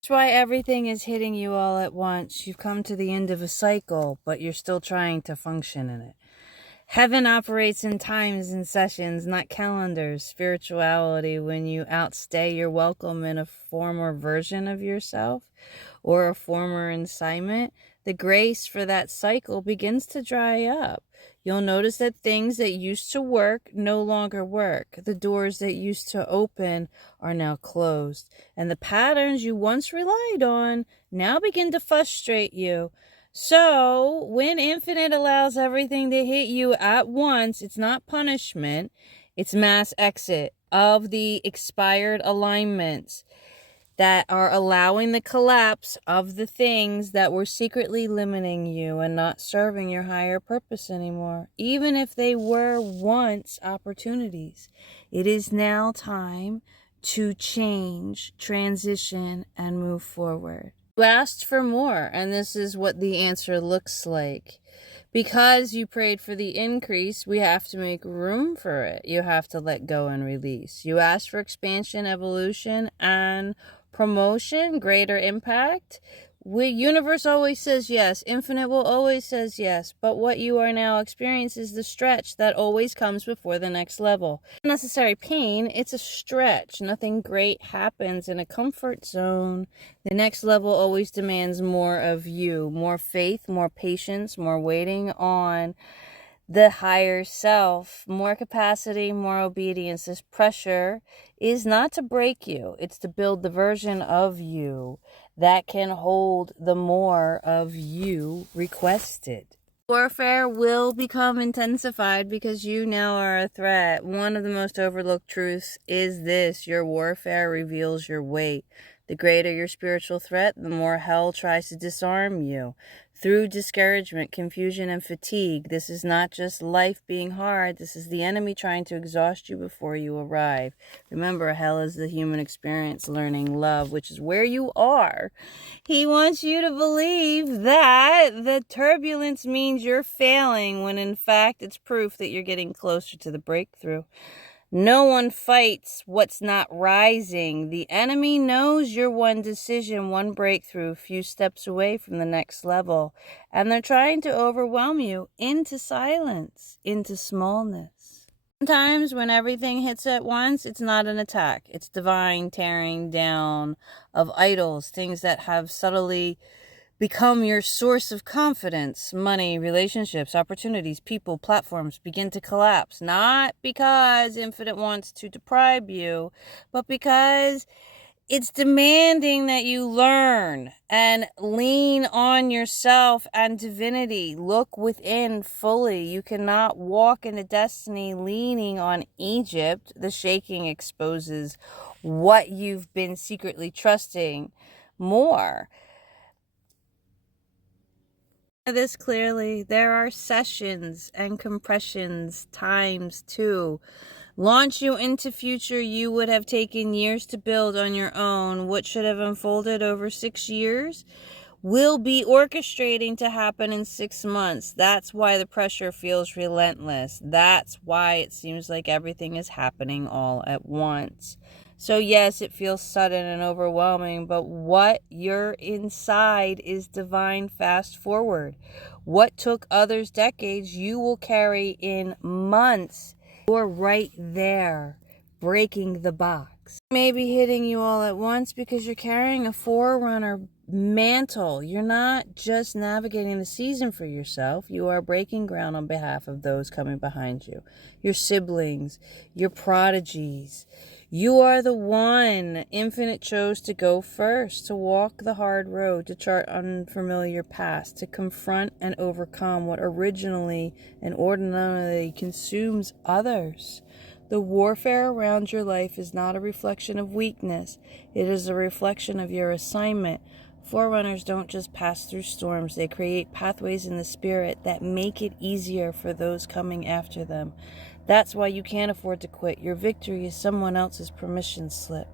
That's why everything is hitting you all at once. You've come to the end of a cycle, but you're still trying to function in it. Heaven operates in times and sessions, not calendars. Spirituality, when you outstay your welcome in a former version of yourself or a former assignment, the grace for that cycle begins to dry up. You'll notice that things that used to work no longer work. The doors that used to open are now closed. And the patterns you once relied on now begin to frustrate you. So, when Infinite allows everything to hit you at once, it's not punishment, it's mass exit of the expired alignments that are allowing the collapse of the things that were secretly limiting you and not serving your higher purpose anymore, even if they were once opportunities. It is now time to change, transition, and move forward. You asked for more, and this is what the answer looks like. Because you prayed for the increase, we have to make room for it. You have to let go and release. You asked for expansion, evolution, and promotion, greater impact. Universe always says yes. Infinite will always says yes. But what you are now experiencing is the stretch that always comes before the next level. Unnecessary pain, it's a stretch. Nothing great happens in a comfort zone. The next level always demands more of you. More faith, more patience, more waiting on the higher self, more capacity, more obedience. This pressure is not to break you. It's to build the version of you that can hold the more of you requested. Warfare will become intensified because you now are a threat. One of the most overlooked truths is this: your warfare reveals your weight. The greater your spiritual threat, the more hell tries to disarm you. Through discouragement, confusion, and fatigue. This is not just life being hard. This is the enemy trying to exhaust you before you arrive. Remember, hell is the human experience learning love, which is where you are. He wants you to believe that the turbulence means you're failing, when in fact it's proof that you're getting closer to the breakthrough. No one fights what's not rising. The enemy knows you're one decision, one breakthrough, a few steps away from the next level. And they're trying to overwhelm you into silence, into smallness. Sometimes when everything hits at once, it's not an attack. It's divine tearing down of idols, things that have subtly become your source of confidence. Money, relationships, opportunities, people, platforms begin to collapse. Not because Infinite wants to deprive you, but because it's demanding that you learn and lean on yourself and divinity. Look within fully. You cannot walk into destiny leaning on Egypt. The shaking exposes what you've been secretly trusting more. This clearly, there are sessions and compressions times two. Launch you into future you would have taken years to build on your own. What should have unfolded over 6 years will be orchestrating to happen in 6 months. That's why the pressure feels relentless. That's why it seems like everything is happening all at once. So yes, it feels sudden and overwhelming, but what you're inside is divine fast forward. What took others decades, you will carry in months. You're right there, breaking the box. Maybe hitting you all at once because you're carrying a forerunner mantle. You're not just navigating the season for yourself. You are breaking ground on behalf of those coming behind you. Your siblings, your prodigies. You are the one Infinite chose to go first, to walk the hard road, to chart unfamiliar paths, to confront and overcome what originally and ordinarily consumes others. The warfare around your life is not a reflection of weakness. It is a reflection of your assignment. Forerunners don't just pass through storms. They create pathways in the spirit that make it easier for those coming after them. That's why you can't afford to quit. Your victory is someone else's permission slip.